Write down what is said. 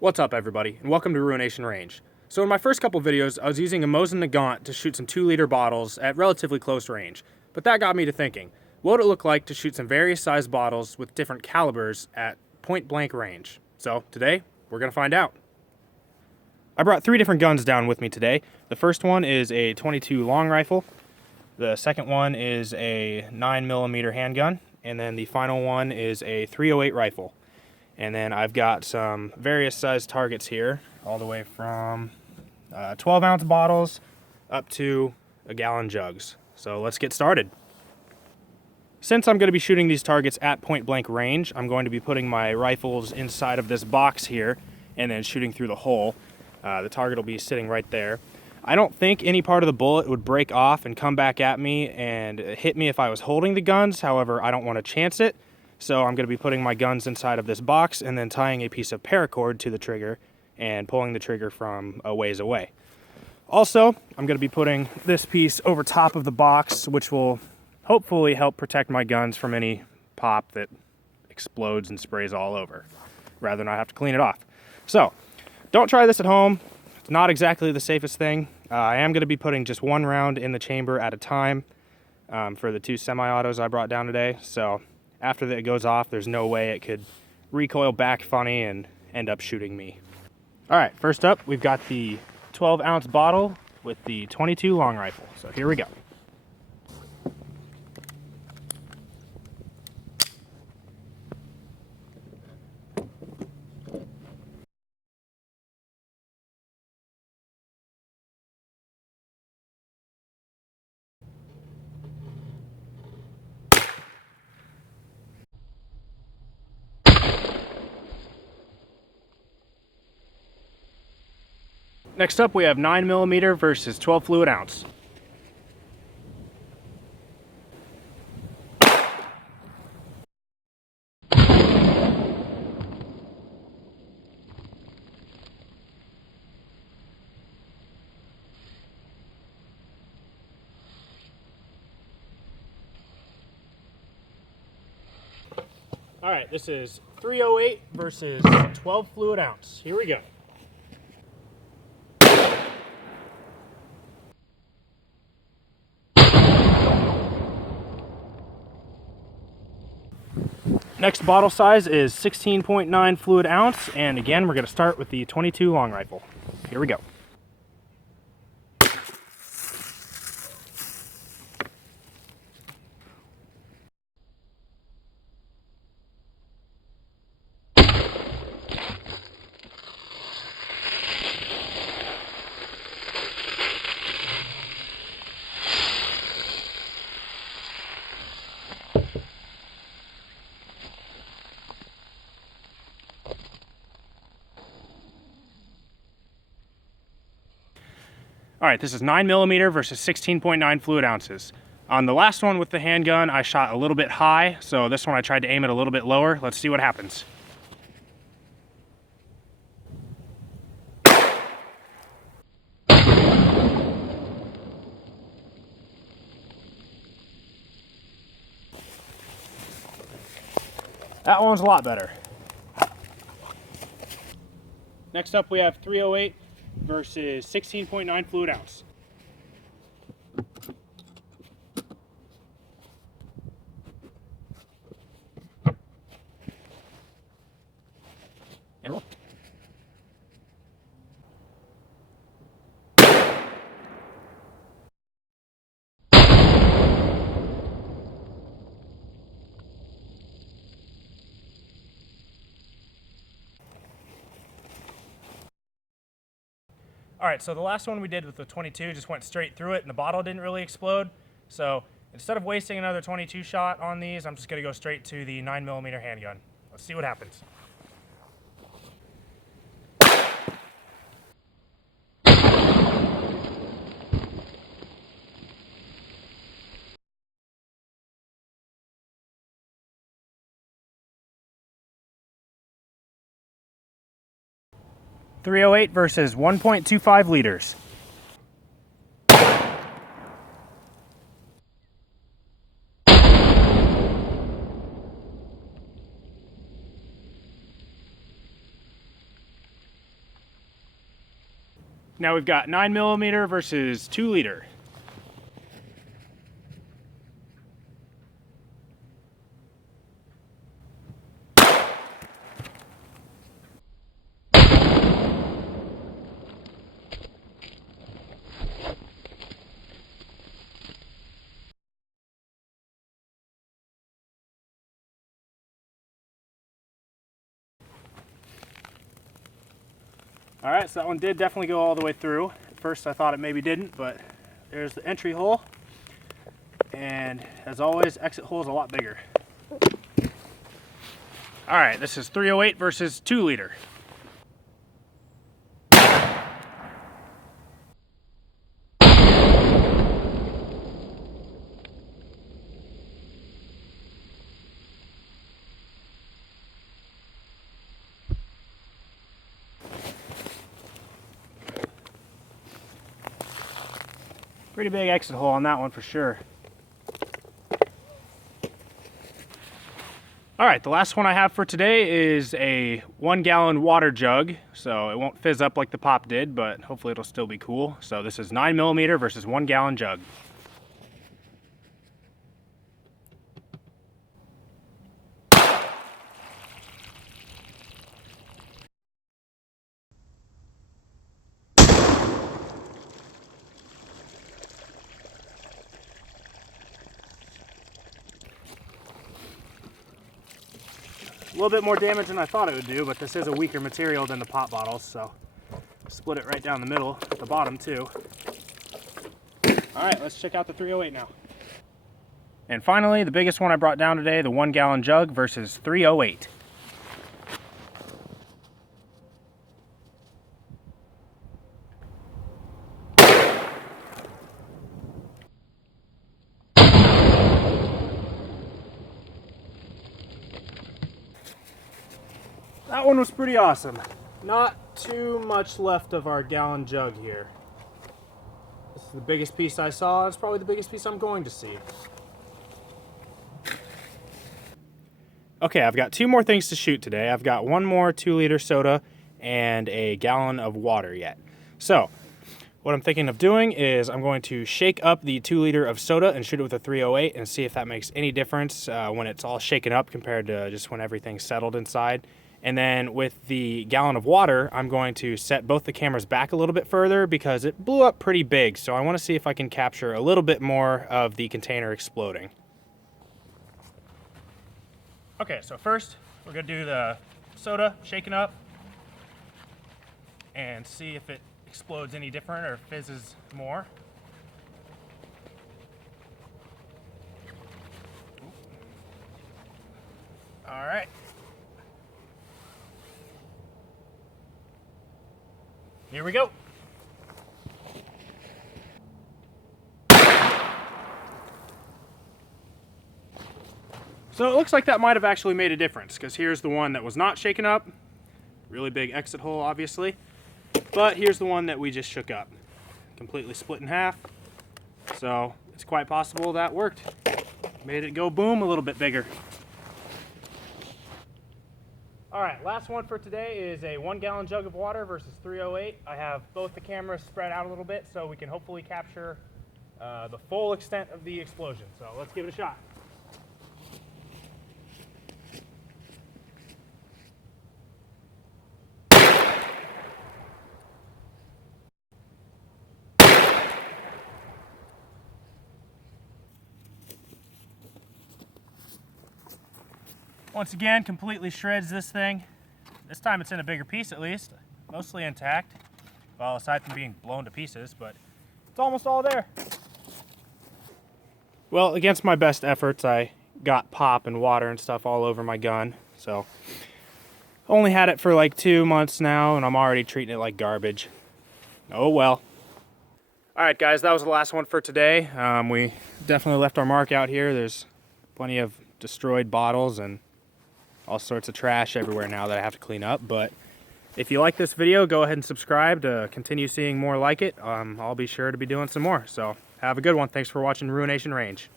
What's up everybody, and welcome to Ruination Range. So in my first couple videos, I was using a Mosin Nagant to shoot some 2-liter bottles at relatively close range. But that got me to thinking, what would it look like to shoot some various sized bottles with different calibers at point blank range? So today, we're going to find out. I brought 3 different guns down with me today. The first one is a 22 long rifle. The second one is a 9mm handgun. And then the final one is a 308 rifle. And then I've got some various size targets here, all the way from 12-ounce bottles up to a gallon jugs. So let's get started. Since I'm going to be shooting these targets at point blank range, I'm going to be putting my rifles inside of this box here and then shooting through the hole. The target will be sitting right there. I don't think any part of the bullet would break off and come back at me and hit me if I was holding the guns. However, I don't want to chance it. So I'm going to be putting my guns inside of this box and then tying a piece of paracord to the trigger and pulling the trigger from a ways away. Also, I'm going to be putting this piece over top of the box, which will hopefully help protect my guns from any pop that explodes and sprays all over, rather than I have to clean it off. So, don't try this at home. It's not exactly the safest thing. I am going to be putting just 1 round in the chamber at a time for the 2 semi-autos I brought down today. So after that it goes off, there's no way it could recoil back funny and end up shooting me. All right, first up, we've got the 12-ounce bottle with the 22 long rifle. So here we go. Next up, we have 9mm versus 12 fluid ounce. All right, this is 308 versus 12 fluid ounce. Here we go. Next bottle size is 16.9 fluid ounce, and again, we're going to start with the 22 long rifle. Here we go. All right, this is 9mm versus 16.9 fluid ounces. On the last one with the handgun, I shot a little bit high, so this one I tried to aim it a little bit lower. Let's see what happens. That one's a lot better. Next up, we have 308 versus 16.9 fluid ounce. All right, so the last one we did with the 22 just went straight through it and the bottle didn't really explode. So instead of wasting another 22 shot on these, I'm just gonna go straight to the 9mm handgun. Let's see what happens. .308 versus 1.25 liters. Now we've got 9mm versus 2 liter. All right, so that one did definitely go all the way through. At first I thought it maybe didn't, but there's the entry hole. And as always, exit hole is a lot bigger. All right, this is 308 versus 2 liter. Pretty big exit hole on that one for sure. All right, the last one I have for today is a 1-gallon water jug. So it won't fizz up like the pop did, but hopefully it'll still be cool. So this is 9mm versus 1-gallon jug. A little bit more damage than I thought it would do, but this is a weaker material than the pop bottles, so split it right down the middle at the bottom too. All right, let's check out the 308 now. And finally, the biggest one I brought down today, the 1-gallon jug versus 308. That one was pretty awesome. Not too much left of our gallon jug here. This is the biggest piece I saw. It's probably the biggest piece I'm going to see. Okay, I've got 2 more things to shoot today. I've got 1 more 2-liter soda and a gallon of water yet. So, what I'm thinking of doing is I'm going to shake up the 2-liter of soda and shoot it with a 308 and see if that makes any difference when it's all shaken up compared to just when everything's settled inside. And then with the gallon of water, I'm going to set both the cameras back a little bit further because it blew up pretty big. So I want to see if I can capture a little bit more of the container exploding. Okay, so first we're going to do the soda shaken up and see if it explodes any different or fizzes more. All right. Here we go. So it looks like that might have actually made a difference, because here's the one that was not shaken up. Really big exit hole, obviously. But here's the one that we just shook up. Completely split in half. So it's quite possible that worked. Made it go boom a little bit bigger. All right, last one for today is a 1-gallon jug of water versus 308. I have both the cameras spread out a little bit so we can hopefully capture the full extent of the explosion. So let's give it a shot. Once again, completely shreds this thing. This time it's in a bigger piece at least, mostly intact. Well, aside from being blown to pieces, but it's almost all there. Well, against my best efforts, I got pop and water and stuff all over my gun. So, only had it for like 2 months now, and I'm already treating it like garbage. Oh well. All right, guys, that was the last one for today. We definitely left our mark out here. There's plenty of destroyed bottles and all sorts of trash everywhere now that I have to clean up. But if you like this video, go ahead and subscribe to continue seeing more like it. I'll be sure to be doing some more. So have a good one. Thanks for watching Ruination Range.